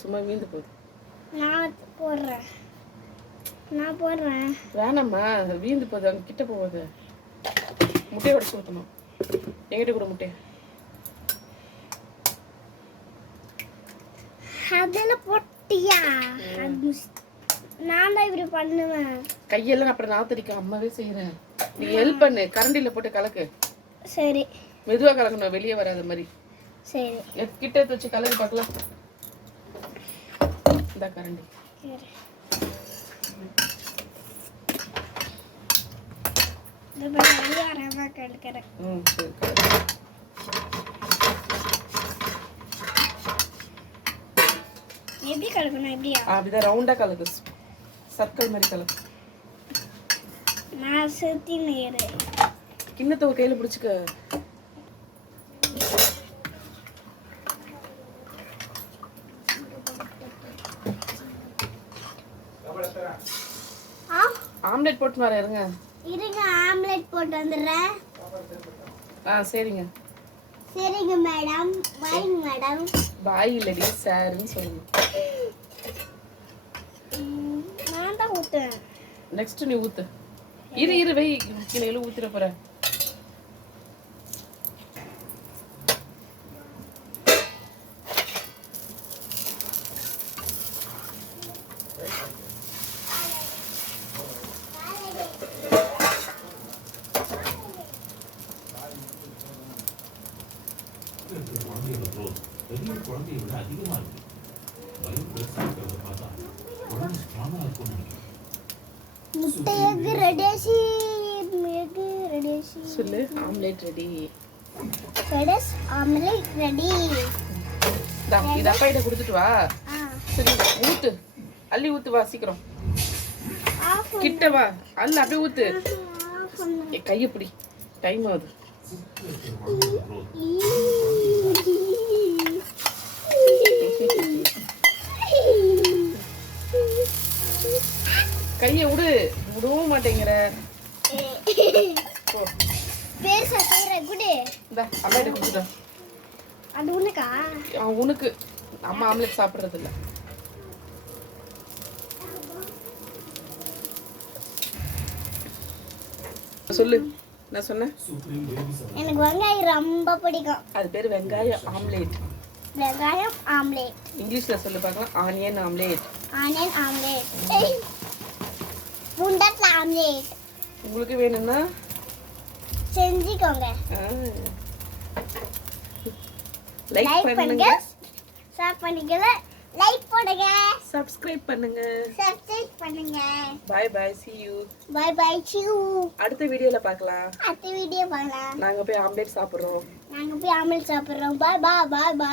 சும்மா வீந்து போகுது. நான் போடுறேன். வேணாம்மா, வீந்து போகுது. அங்கே கிட்ட போகுது. முட்டையை உடச்சு ஊற்றணும். எங்கிட்ட கூட முட்டையை. அதில் போட்டியா? நான் தான் இப்படி பண்ணுவேன். கையெல்லாம் அப்புறம் நாத்தடிக்க அம்மாவே செய்கிறேன். நீ ஹெல்ப் பண்ணு. கரண்டியில் போட்டு கலக்கு. சரி. மெதுவாக கலக்கணும், வெளியே வராத மாதிரி. சரி. கிட்ட எடுத்து வச்சு கலக்கு பார்க்கலாம். இந்த கரண்டி. எப்படி கலக்கணும்? எப்படியா? அப்படிதான் ரவுண்டா கலக்கு, சர்க்கிள் மாதிரி கலக்கு. நான் சுத்தி நேரு கிண்ணத்தை ஒரு கையில பிடிச்சுக்க. ஆம்லெட் போட்டு வர இருங்க. ஆம்லெட் போட்டு வந்துடுறேன். சரிங்க. சரிங்க மேடம். Bye madam. பாய் இல்லடி, சார்ன்னு சொல்லுங்க. நான் தான் ஊத்துறேன். நெக்ஸ்ட் நீ ஊத்து. இரு வை, கீழே ஊத்திர போற. குழந்தையை விட அதிகமா இருக்கு. முட்டை ரெடி. சொல்லு. Omelette ready. ஃபெடஸ் ஆம்லெட் ரெடி. இது அப்பா கிட்ட கொடுத்துட்டு வா. சரி, ஊத்து. அள்ளி ஊத்து வா, சீக்கிரம். கிட்ட வா, அள்ள அப்படியே ஊத்து. கையை பிடி, டைம் ஆகுது. கையை விடு. விடவும் மாட்டேங்கிற. உனக்கு அம்மா ஆம்லெட் சாப்பிடுறது இல்ல. சொல்லு. நான் சொன்னேன், எனக்கு வெங்காயம் ரொம்ப பிடிக்கும். அது பேர் வெங்காய ஆம்லெட். வெங்காயம் ஆம்லெட். இங்கிலீஷ்ல சொல்லி பார்க்கலாம். Onion omelette. Onion omelette. புண்டட் ஆம்லெட். உங்களுக்கு வேணும்னா செஞ்சுக்கோங்க. லைக் பண்ணுங்க, ஷேர் பண்ணுங்க, லைக் பண்ணுங்க, சப்ஸ்கிரைப் பண்ணுங்க. Bye bye, see you. see you. அடுத்த வீடியோல பார்க்கலாம். நாங்க போய் ஆம்லெட் சாப்பிடுறோம். Bye by.